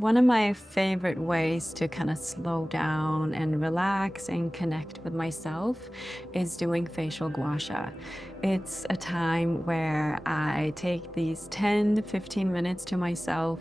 One of my favorite ways to kind of slow down and relax and connect with myself is doing facial gua sha. It's a time where I take these 10 to 15 minutes to myself,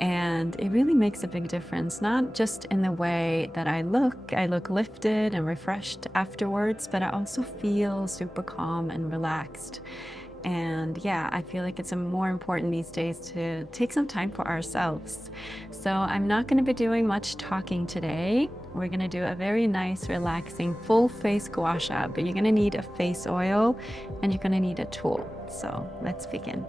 and it really makes a big difference, not just in the way that I look lifted and refreshed afterwards, but I also feel super calm and relaxed. And yeah, I feel like it's more important these days to take some time for ourselves. So I'm not going to be doing much talking today. We're going to do a very nice, relaxing, full face gua sha, but you're going to need a face oil and you're going to need a tool. So let's begin.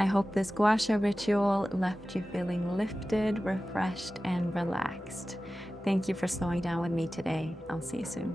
I hope this Gua Sha ritual left you feeling lifted, refreshed, and relaxed. Thank you for slowing down with me today. I'll see you soon.